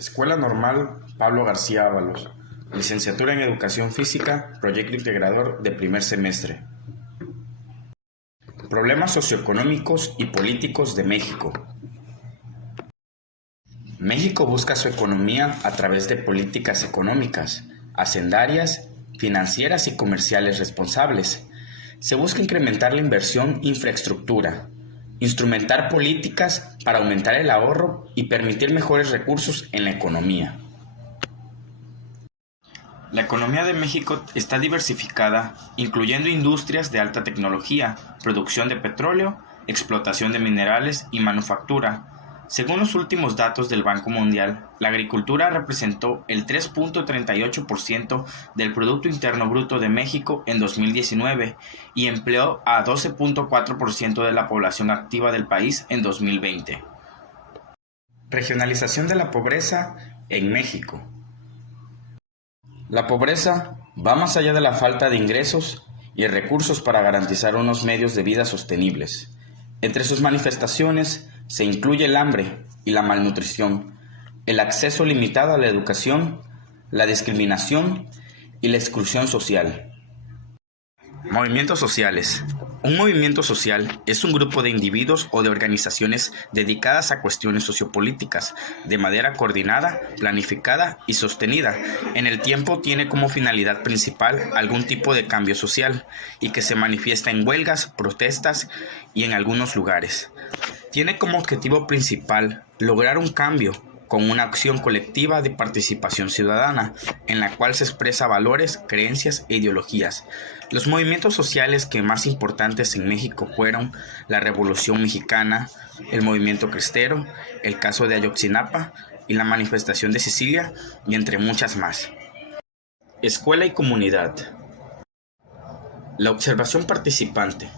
Escuela Normal Pablo García Ábalos, Licenciatura en Educación Física, Proyecto Integrador de primer semestre. Problemas socioeconómicos y políticos de México. México busca su economía a través de políticas económicas, hacendarias, financieras y comerciales responsables. Se busca incrementar la inversión infraestructura, instrumentar políticas para aumentar el ahorro y permitir mejores recursos en la economía. La economía de México está diversificada, incluyendo industrias de alta tecnología, producción de petróleo, explotación de minerales y manufactura. Según los últimos datos del Banco Mundial, la agricultura representó el 3.38% del Producto Interno Bruto de México en 2019 y empleó a 12.4% de la población activa del país en 2020. Regionalización de la pobreza en México. La pobreza va más allá de la falta de ingresos y recursos para garantizar unos medios de vida sostenibles. Entre sus manifestaciones se incluye el hambre y la malnutrición, el acceso limitado a la educación, la discriminación y la exclusión social. Movimientos sociales. Un movimiento social es un grupo de individuos o de organizaciones dedicadas a cuestiones sociopolíticas, de manera coordinada, planificada y sostenida. En el tiempo tiene como finalidad principal algún tipo de cambio social y que se manifiesta en huelgas, protestas y en algunos lugares. Tiene como objetivo principal lograr un cambio con una acción colectiva de participación ciudadana, en la cual se expresa valores, creencias e ideologías. Los movimientos sociales que más importantes en México fueron la Revolución Mexicana, el Movimiento Cristero, el caso de Ayotzinapa y la Manifestación de Sicilia, y entre muchas más. Escuela y comunidad. La observación participante.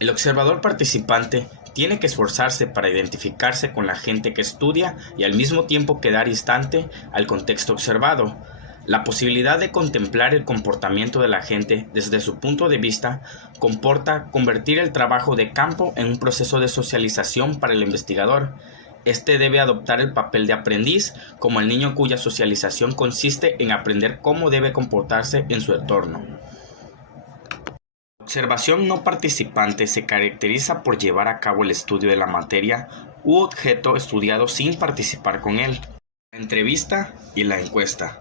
El observador participante tiene que esforzarse para identificarse con la gente que estudia y al mismo tiempo quedar distante al contexto observado. La posibilidad de contemplar el comportamiento de la gente desde su punto de vista comporta convertir el trabajo de campo en un proceso de socialización para el investigador. Este debe adoptar el papel de aprendiz, como el niño cuya socialización consiste en aprender cómo debe comportarse en su entorno. La observación no participante se caracteriza por llevar a cabo el estudio de la materia u objeto estudiado sin participar con él. La entrevista y la encuesta.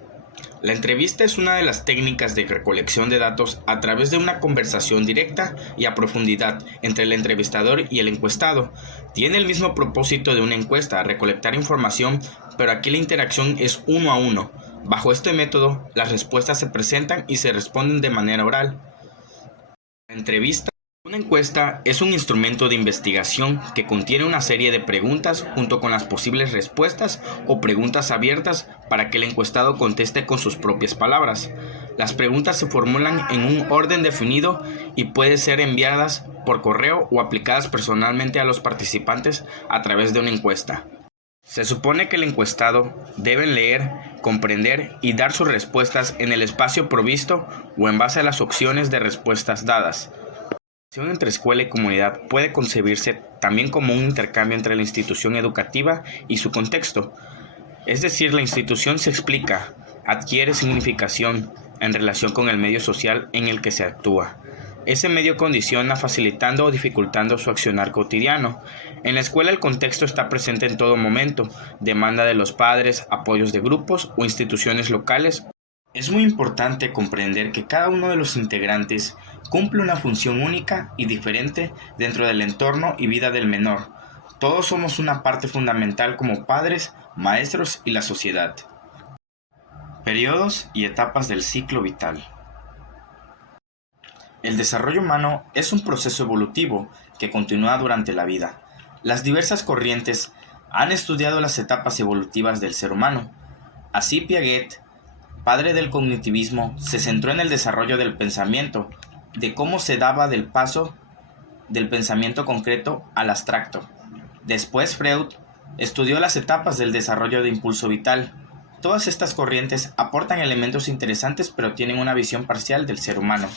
La entrevista es una de las técnicas de recolección de datos a través de una conversación directa y a profundidad entre el entrevistador y el encuestado. Tiene el mismo propósito de una encuesta, recolectar información, pero aquí la interacción es uno a uno. Bajo este método, las respuestas se presentan y se responden de manera oral. La entrevista. Una encuesta es un instrumento de investigación que contiene una serie de preguntas junto con las posibles respuestas o preguntas abiertas para que el encuestado conteste con sus propias palabras. Las preguntas se formulan en un orden definido y pueden ser enviadas por correo o aplicadas personalmente a los participantes a través de una encuesta. Se supone que el encuestado debe leer, comprender y dar sus respuestas en el espacio provisto o en base a las opciones de respuestas dadas. La relación entre escuela y comunidad puede concebirse también como un intercambio entre la institución educativa y su contexto. Es decir, la institución se explica, adquiere significación en relación con el medio social en el que se actúa. Ese medio condiciona facilitando o dificultando su accionar cotidiano. En la escuela el contexto está presente en todo momento, demanda de los padres, apoyos de grupos o instituciones locales. Es muy importante comprender que cada uno de los integrantes cumple una función única y diferente dentro del entorno y vida del menor. Todos somos una parte fundamental como padres, maestros y la sociedad. Periodos y etapas del ciclo vital. El desarrollo humano es un proceso evolutivo que continúa durante la vida. Las diversas corrientes han estudiado las etapas evolutivas del ser humano. Así Piaget, padre del cognitivismo, se centró en el desarrollo del pensamiento, de cómo se daba del paso del pensamiento concreto al abstracto. Después Freud estudió las etapas del desarrollo de impulso vital. Todas estas corrientes aportan elementos interesantes pero tienen una visión parcial del ser humano.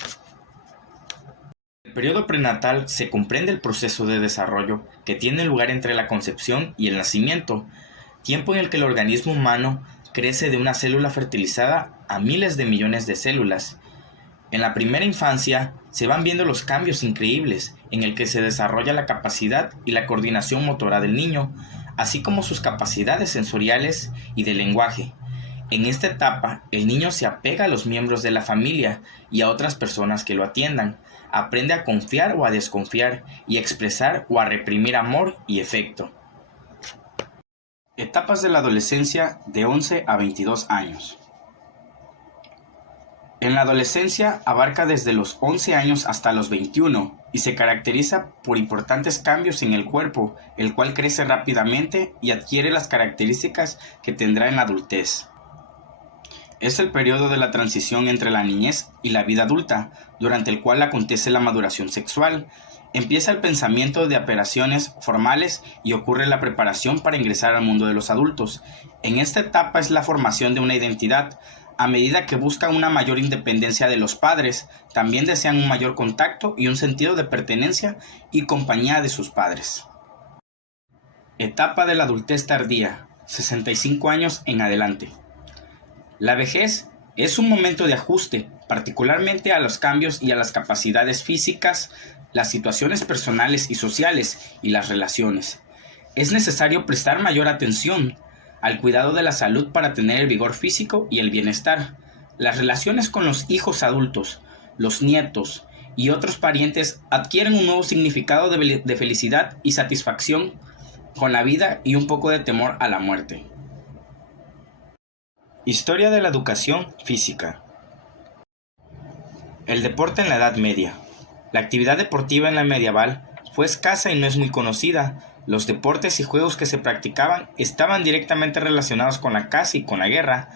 En el periodo prenatal se comprende el proceso de desarrollo que tiene lugar entre la concepción y el nacimiento. tiempo en el que el organismo humano crece de una célula fertilizada a miles de millones de células. En la primera infancia se van viendo los cambios increíbles en el que se desarrolla la capacidad y la coordinación motora del niño, así como sus capacidades sensoriales y de lenguaje. En esta etapa, el niño se apega a los miembros de la familia y a otras personas que lo atiendan, aprende a confiar o a desconfiar y a expresar o a reprimir amor y afecto. Etapas de la adolescencia de 11 a 22 años. En la adolescencia abarca desde los 11 años hasta los 21 y se caracteriza por importantes cambios en el cuerpo, el cual crece rápidamente y adquiere las características que tendrá en la adultez. Es el periodo de la transición entre la niñez y la vida adulta, durante el cual acontece la maduración sexual. Empieza el pensamiento de operaciones formales y ocurre la preparación para ingresar al mundo de los adultos. En esta etapa es la formación de una identidad. A medida que buscan una mayor independencia de los padres, también desean un mayor contacto y un sentido de pertenencia y compañía de sus padres. Etapa de la adultez tardía, 65 años en adelante. La vejez es un momento de ajuste, particularmente a los cambios y a las capacidades físicas, las situaciones personales y sociales y las relaciones. Es necesario prestar mayor atención al cuidado de la salud para tener el vigor físico y el bienestar. Las relaciones con los hijos adultos, los nietos y otros parientes adquieren un nuevo significado de felicidad y satisfacción con la vida y un poco de temor a la muerte. Historia de la educación física. El deporte en la Edad Media. La actividad deportiva en la medieval fue escasa y no es muy conocida. Los deportes y juegos que se practicaban estaban directamente relacionados con la caza y con la guerra.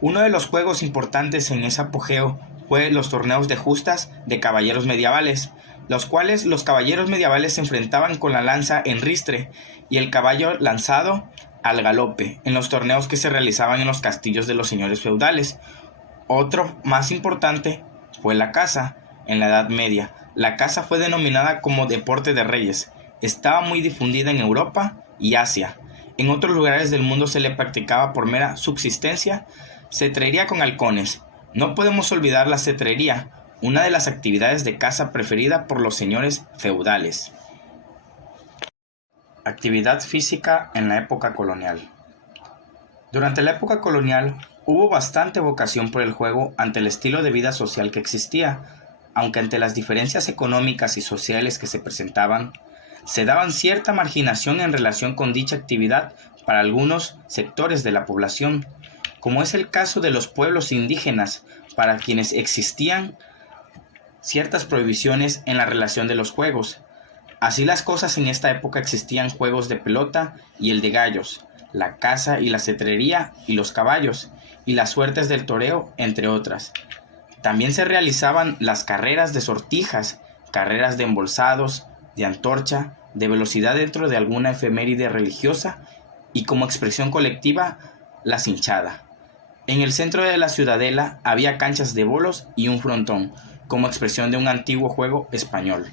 Uno de los juegos importantes en ese apogeo fue los torneos de justas de caballeros medievales, los cuales los caballeros medievales se enfrentaban con la lanza en ristre y el caballo lanzado al galope en los torneos que se realizaban en los castillos de los señores feudales. Otro más importante fue la caza en la Edad Media. La caza fue denominada como deporte de reyes. Estaba muy difundida en Europa y Asia. En otros lugares del mundo se le practicaba por mera subsistencia. Cetrería con halcones. No podemos olvidar la cetrería, una de las actividades de caza preferida por los señores feudales. Actividad física en la época colonial. Durante la época colonial hubo bastante vocación por el juego ante el estilo de vida social que existía, aunque ante las diferencias económicas y sociales que se presentaban, se daban cierta marginación en relación con dicha actividad para algunos sectores de la población, como es el caso de los pueblos indígenas, para quienes existían ciertas prohibiciones en la relación de los juegos. Así las cosas, en esta época existían juegos de pelota y el de gallos, la caza y la cetrería y los caballos, y las suertes del toreo, entre otras. También se realizaban las carreras de sortijas, carreras de embolsados, de antorcha, de velocidad dentro de alguna efeméride religiosa y como expresión colectiva, la cinchada. En el centro de la ciudadela había canchas de bolos y un frontón, como expresión de un antiguo juego español.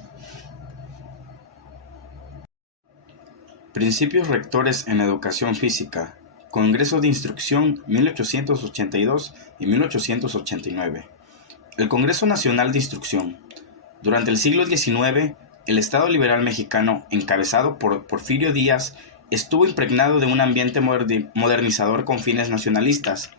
Principios rectores en la educación física. Congreso de Instrucción 1882 y 1889. El Congreso Nacional de Instrucción. Durante el siglo XIX, el Estado liberal mexicano, encabezado por Porfirio Díaz, estuvo impregnado de un ambiente modernizador con fines nacionalistas.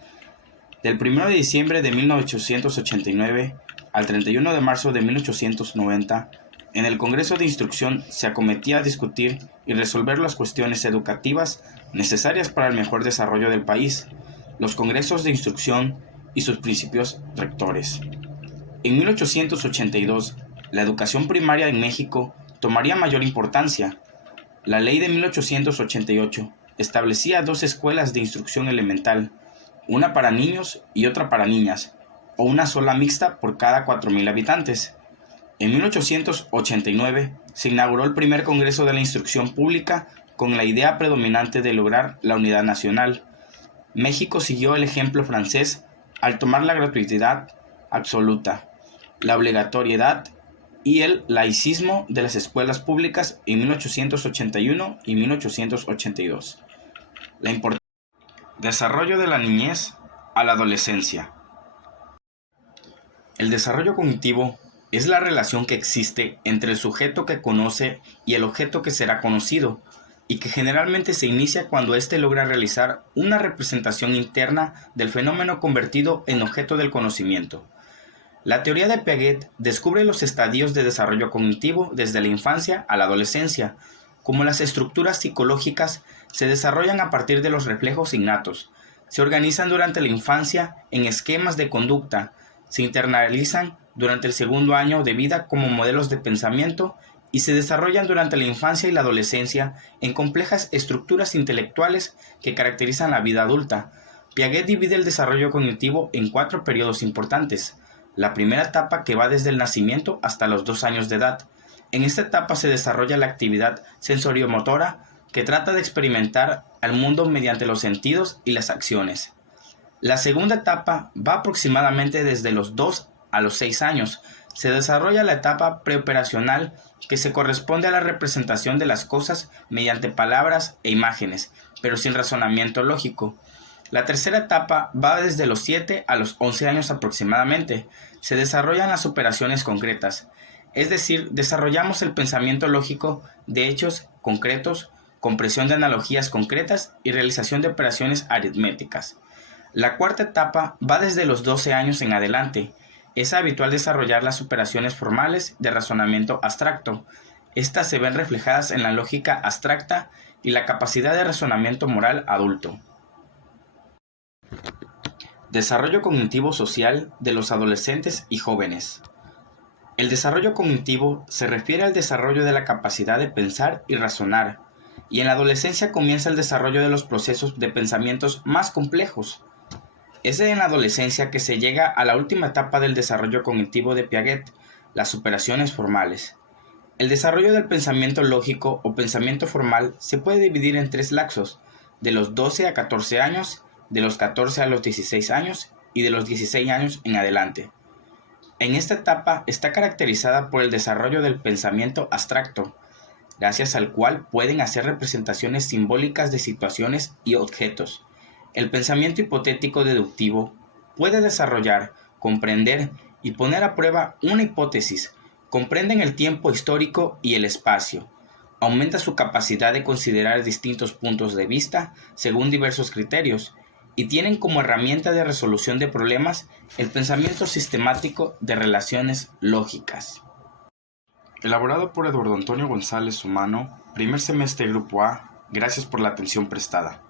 Del 1 de diciembre de 1889 al 31 de marzo de 1890, en el Congreso de Instrucción se acometía a discutir y resolver las cuestiones educativas necesarias para el mejor desarrollo del país, los congresos de instrucción y sus principios rectores. En 1882, la educación primaria en México tomaría mayor importancia. La ley de 1888 establecía 2 escuelas de instrucción elemental, una para niños y otra para niñas, o una sola mixta por cada 4,000 habitantes. En 1889 se inauguró el primer Congreso de la Instrucción Pública con la idea predominante de lograr la unidad nacional. México siguió el ejemplo francés al tomar la gratuidad absoluta, la obligatoriedad y el laicismo de las escuelas públicas en 1881 y 1882. Desarrollo de la niñez a la adolescencia. El desarrollo cognitivo es la relación que existe entre el sujeto que conoce y el objeto que será conocido, y que generalmente se inicia cuando éste logra realizar una representación interna del fenómeno convertido en objeto del conocimiento. La teoría de Piaget descubre los estadios de desarrollo cognitivo desde la infancia a la adolescencia, como las estructuras psicológicas se desarrollan a partir de los reflejos innatos, se organizan durante la infancia en esquemas de conducta, se internalizan durante el segundo año de vida como modelos de pensamiento y se desarrollan durante la infancia y la adolescencia en complejas estructuras intelectuales que caracterizan la vida adulta. Piaget divide el desarrollo cognitivo en 4 periodos importantes. La primera etapa, que va desde el nacimiento hasta los 2 años de edad. En esta etapa se desarrolla la actividad sensoriomotora, que trata de experimentar al mundo mediante los sentidos y las acciones. La segunda etapa va aproximadamente desde los 2 a los 6 años. Se desarrolla la etapa preoperacional, que se corresponde a la representación de las cosas mediante palabras e imágenes, pero sin razonamiento lógico. La tercera etapa va desde los 7 a los 11 años aproximadamente. Se desarrollan las operaciones concretas, es decir, desarrollamos el pensamiento lógico de hechos concretos, comprensión de analogías concretas y realización de operaciones aritméticas. La cuarta etapa va desde los 12 años en adelante. Es habitual desarrollar las operaciones formales de razonamiento abstracto. Estas se ven reflejadas en la lógica abstracta y la capacidad de razonamiento moral adulto. Desarrollo cognitivo social de los adolescentes y jóvenes. El desarrollo cognitivo se refiere al desarrollo de la capacidad de pensar y razonar, y en la adolescencia comienza el desarrollo de los procesos de pensamientos más complejos. Es en la adolescencia que se llega a la última etapa del desarrollo cognitivo de Piaget, las operaciones formales. El desarrollo del pensamiento lógico o pensamiento formal se puede dividir en 3 lapsos, de los 12 a 14 años, de los 14 a los 16 años y de los 16 años en adelante. En esta etapa está caracterizada por el desarrollo del pensamiento abstracto, gracias al cual pueden hacer representaciones simbólicas de situaciones y objetos. El pensamiento hipotético deductivo puede desarrollar, comprender y poner a prueba una hipótesis, comprenden el tiempo histórico y el espacio, aumenta su capacidad de considerar distintos puntos de vista según diversos criterios, y tienen como herramienta de resolución de problemas el pensamiento sistemático de relaciones lógicas. Elaborado por Eduardo Antonio González Humano, primer semestre Grupo A. Gracias por la atención prestada.